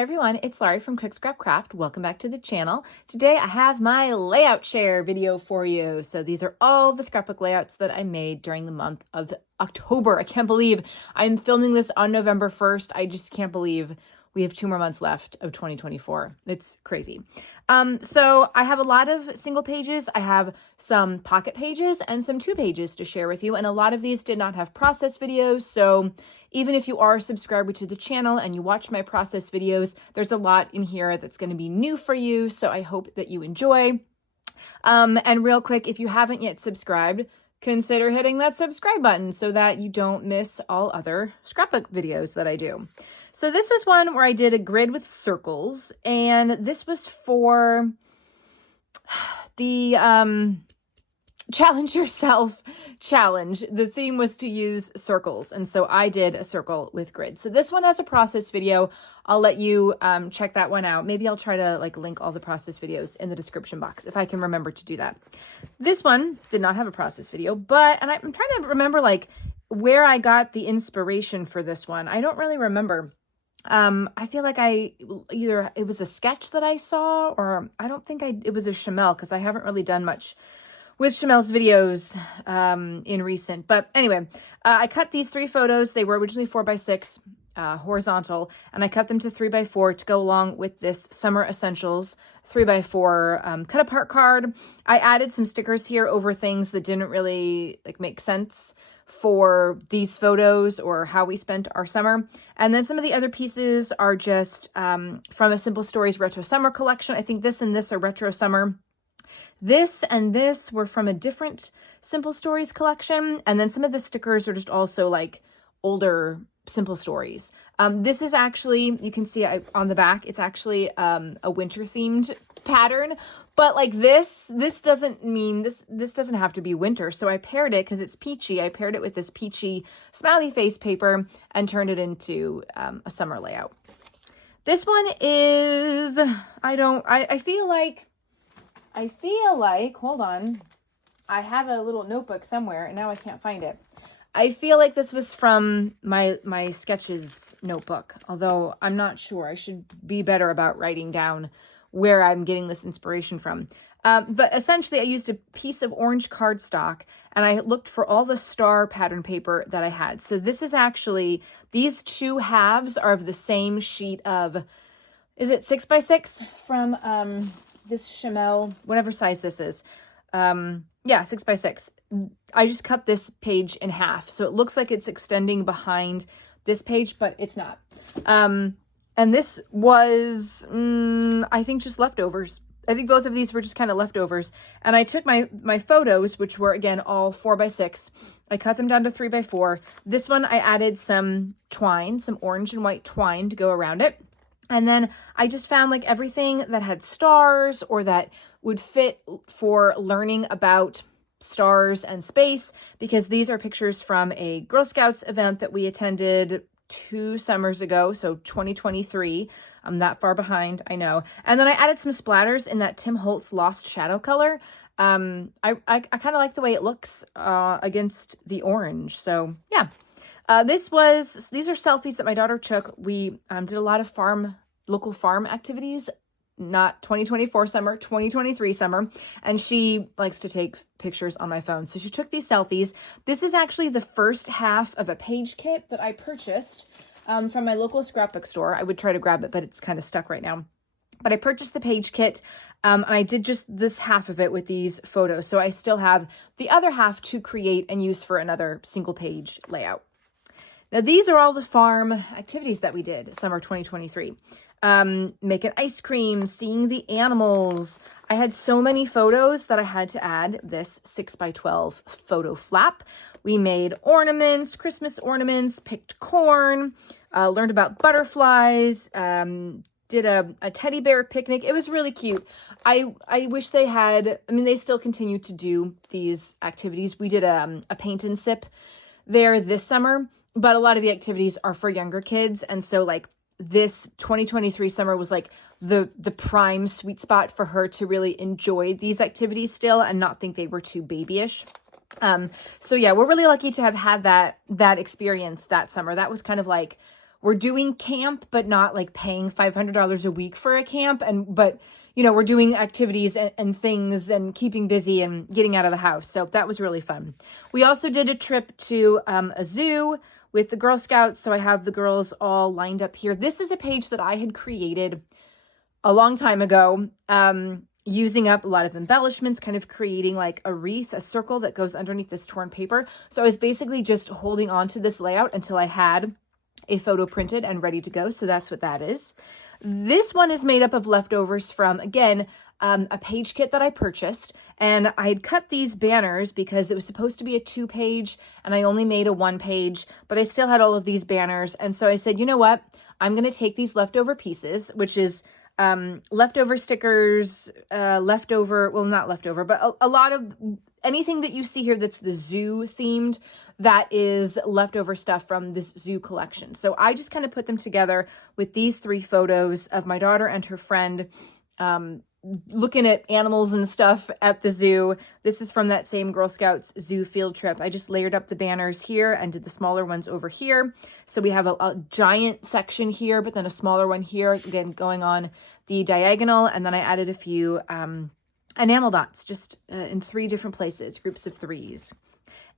Hey everyone, it's Laurie from Quick Scrap Craft. Welcome back to the channel. Today I have my layout share video for you. So these are all the scrapbook layouts that I made during the month of October. I can't believe I'm filming this on November 1st. I just can't believe we have 2 more months left of 2024. It's crazy. So I have a lot of single pages. I have some pocket pages and some 2 pages to share with you. And a lot of these did not have process videos. So even if you are a subscriber to the channel and you watch my process videos, there's a lot in here that's going to be new for you. So I hope that you enjoy. And real quick, if you haven't yet subscribed, consider hitting that subscribe button so that you don't miss all other scrapbook videos that I do. So this was one where I did a grid with circles, and this was for the Challenge Yourself challenge. The theme was to use circles, and so I did a circle with grid. So this one has a process video. I'll let you check that one out. Maybe I'll try to link all the process videos in the description box if I can remember to do that. This one did not have a process video, and I'm trying to remember where I got the inspiration for this one. I don't really remember. I feel like either it was a sketch that I saw, or I don't think it was a Chamel, because I haven't really done much with Chamel's videos in recent. But anyway, I cut these 3 photos. They were originally 4x6 horizontal, and I cut them to 3x4 to go along with this Summer Essentials 3x4 cut apart card. I added some stickers here over things that didn't really make sense for these photos or how we spent our summer. And then some of the other pieces are just from a Simple Stories Retro Summer collection. I think this and this are Retro Summer. This and this were from a different Simple Stories collection. And then some of the stickers are just also older Simple Stories. This is actually, you can see on the back, it's actually a winter themed pattern, but this doesn't mean this doesn't have to be winter. So I paired it, because it's peachy, I paired it with this peachy smiley face paper and turned it into a summer layout. This one is, I feel like, hold on, I have a little notebook somewhere and now I can't find it. I feel like this was from my sketches notebook, although I'm not sure. I should be better about writing down where I'm getting this inspiration from. But essentially, I used a piece of orange cardstock, and I looked for all the star pattern paper that I had. So this is actually, these 2 halves are of the same sheet of, is it 6x6 from this Chamel, whatever size this is. Yeah, 6x6. I just cut this page in half, so it looks like it's extending behind this page, but it's not. And this was, I think, just leftovers. I think both of these were just kind of leftovers. And I took my photos, which were, again, all 4x6. I cut them down to 3x4. This one, I added some twine, some orange and white twine to go around it. And then I just found everything that had stars or that would fit for learning about stars and space, because these are pictures from a Girl Scouts event that we attended 2 summers ago, so 2023. I'm that far behind, I know. And then I added some splatters in that Tim Holtz Lost Shadow color. I kind of like the way it looks against the orange. So yeah. These are selfies that my daughter took. We did a lot of local farm activities, not 2024 summer, 2023 summer. And she likes to take pictures on my phone. So she took these selfies. This is actually the first half of a page kit that I purchased from my local scrapbook store. I would try to grab it, but it's kind of stuck right now. But I purchased the page kit, and I did just this half of it with these photos. So I still have the other half to create and use for another single page layout. Now, these are all the farm activities that we did summer 2023. Making ice cream, seeing the animals. I had so many photos that I had to add this 6x12 photo flap. We made ornaments, Christmas ornaments, picked corn, learned about butterflies, did a teddy bear picnic. It was really cute. I wish they had, they still continue to do these activities. We did a paint and sip there this summer, but a lot of the activities are for younger kids. And so this 2023 summer was the prime sweet spot for her to really enjoy these activities still and not think they were too babyish. So yeah, we're really lucky to have had that experience that summer. That was kind of we're doing camp, but not like paying $500 a week for a camp. But you know, we're doing activities and things and keeping busy and getting out of the house. So that was really fun. We also did a trip to a zoo with the Girl Scouts. So I have the girls all lined up here. This is a page that I had created a long time ago, using up a lot of embellishments, kind of creating like a wreath, a circle that goes underneath this torn paper. So I was basically just holding on to this layout until I had a photo printed and ready to go. So that's what that is. This one is made up of leftovers from, again, a page kit that I purchased, and I had cut these banners because it was supposed to be a 2-page and I only made a 1-page, but I still had all of these banners. And so I said, you know what, I'm going to take these leftover pieces, which is leftover stickers, well, not leftover, but a lot of anything that you see here that's the zoo themed, that is leftover stuff from this zoo collection. So I just kind of put them together with these 3 photos of my daughter and her friend, looking at animals and stuff at the zoo. This is from that same Girl Scouts zoo field trip. I just layered up the banners here and did the smaller ones over here. So we have a giant section here, but then a smaller one here, again, going on the diagonal. And then I added a few enamel dots just in 3 different places, groups of 3s.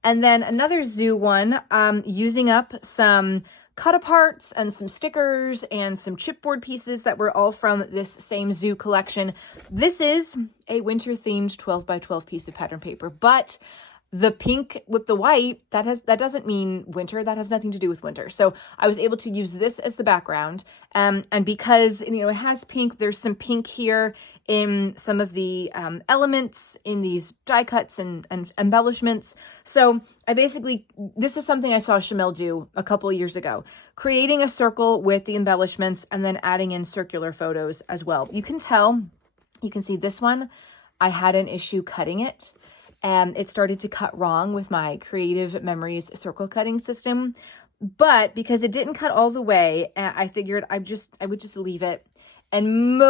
And then another zoo one, using up some cut aparts and some stickers and some chipboard pieces that were all from this same zoo collection. This is a winter themed 12 by 12 piece of pattern paper, but the pink with the white, that doesn't mean winter. That has nothing to do with winter. So I was able to use this as the background. And because, you know, it has pink, there's some pink here in some of the elements in these die cuts and embellishments. So I basically, this is something I saw Shamil do a couple of years ago, creating a circle with the embellishments and then adding in circular photos as well. You can tell, you can see this one, I had an issue cutting it. And it started to cut wrong with my Creative Memories circle cutting system. But because it didn't cut all the way, I figured I would just leave it. And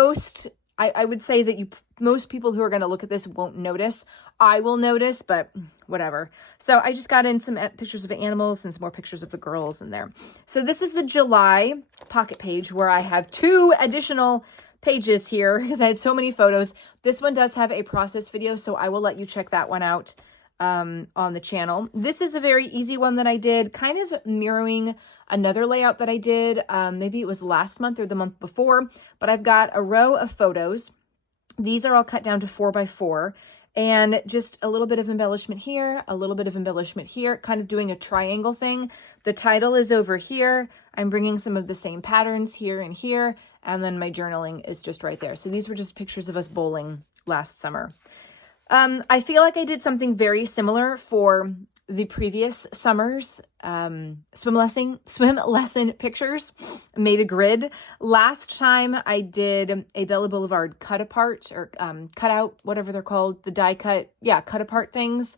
I would say that most people who are going to look at this won't notice. I will notice, but whatever. So I just got in some pictures of animals and some more pictures of the girls in there. So this is the July pocket page where I have 2 additional pages here because I had so many photos. This one does have a process video, so I will let you check that one out on the channel. This is a very easy one that I did, kind of mirroring another layout that I did. Maybe it was last month or the month before, but I've got a row of photos. These are all cut down to 4 by 4. And just a little bit of embellishment here, a little bit of embellishment here, kind of doing a triangle thing. The title is over here. I'm bringing some of the same patterns here and here. And then my journaling is just right there. So these were just pictures of us bowling last summer. I feel like I did something very similar for the previous summer's swim lesson pictures. I made a grid. Last time I did a Bella Boulevard cut apart or cut out, whatever they're called, the die cut, cut apart things.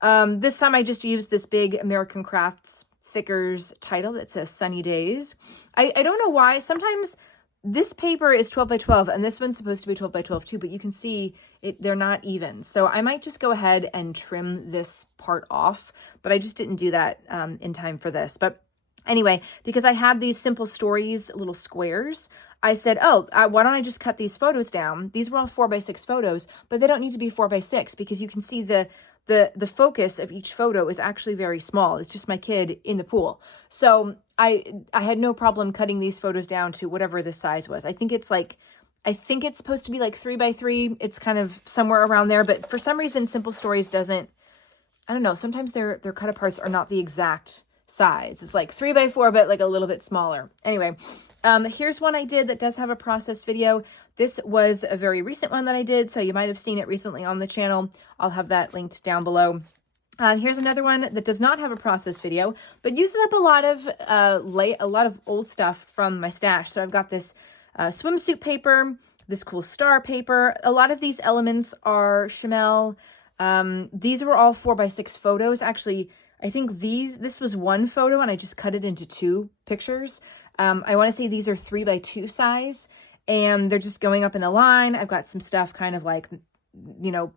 This time I just used this big American Crafts Thickers title that says Sunny Days. I don't know why. Sometimes this paper is 12 by 12 and this one's supposed to be 12 by 12 too, but you can see they're not even. So I might just go ahead and trim this part off, but I just didn't do that in time for this. But anyway, because I have these simple stories, little squares, I said, why don't I just cut these photos down? These were all 4 by 6 photos, but they don't need to be 4 by 6 because you can see the focus of each photo is actually very small. It's just my kid in the pool. So I had no problem cutting these photos down to whatever the size was. I think it's supposed to be like 3 by 3. It's kind of somewhere around there, but for some reason, Simple Stories doesn't, I don't know. Sometimes their cut aparts are not the exact size. It's like 3 by 4, but like a little bit smaller. Anyway, here's one I did that does have a process video. This was a very recent one that I did, so you might have seen it recently on the channel. I'll have that linked down below. Here's another one that does not have a process video, but uses up a lot of old stuff from my stash. So I've got this swimsuit paper, this cool star paper. A lot of these elements are Shamil. These were all 4 by 6 photos. Actually, I think this was one photo and I just cut it into 2 pictures. I want to say these are 3 by 2 size and they're just going up in a line. I've got some stuff kind of like,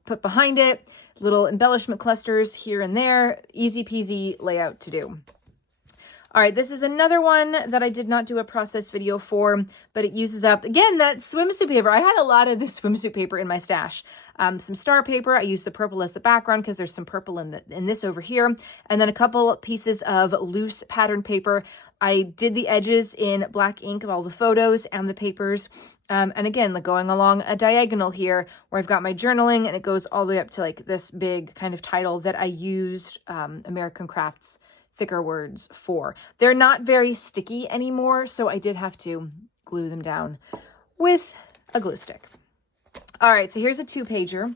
put behind it, little embellishment clusters here and there, easy peasy layout to do. All right, this is another one that I did not do a process video for, but it uses up, again, that swimsuit paper. I had a lot of this swimsuit paper in my stash. Some star paper. I used the purple as the background because there's some purple in this over here. And then a couple pieces of loose pattern paper. I did the edges in black ink of all the photos and the papers. And again, like going along a diagonal here where I've got my journaling, and it goes all the way up to like this big kind of title that I used American Crafts thicker words for. They're not very sticky anymore, so I did have to glue them down with a glue stick. All right, so here's a 2-pager.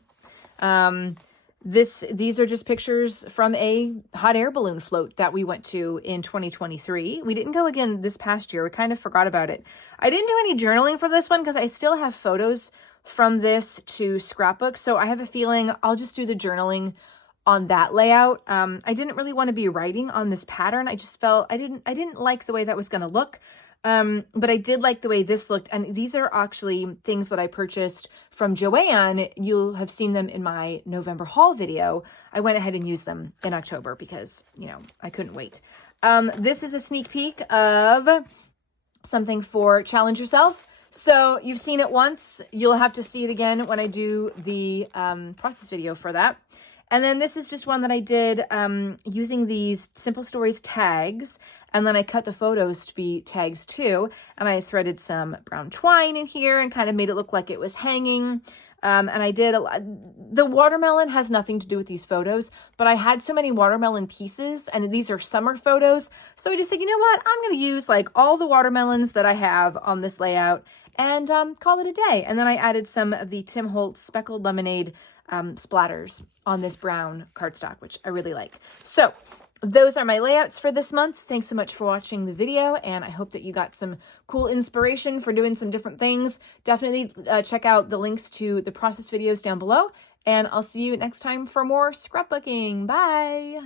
These are just pictures from a hot air balloon float that we went to in 2023. We didn't go again this past year. We kind of forgot about it. I didn't do any journaling for this one because I still have photos from this to Scrapbook, so I have a feeling I'll just do the journaling on that layout. I didn't really want to be writing on this pattern. I just felt I didn't like the way that was going to look. But I did like the way this looked. And these are actually things that I purchased from Joanne. You'll have seen them in my November haul video. I went ahead and used them in October because, you know, I couldn't wait. This is a sneak peek of something for Challenge Yourself. So you've seen it once. You'll have to see it again when I do the process video for that. And then this is just one that I did using these Simple Stories tags. And then I cut the photos to be tags too. And I threaded some brown twine in here and kind of made it look like it was hanging. And I did, the watermelon has nothing to do with these photos, but I had so many watermelon pieces and these are summer photos. So I just said, you know what, I'm going to use like all the watermelons that I have on this layout and call it a day. And then I added some of the Tim Holtz Speckled Lemonade splatters on this brown cardstock, which I really like. So those are my layouts for this month. Thanks so much for watching the video, and I hope that you got some cool inspiration for doing some different things. Definitely check out the links to the process videos down below, and I'll see you next time for more scrapbooking. Bye!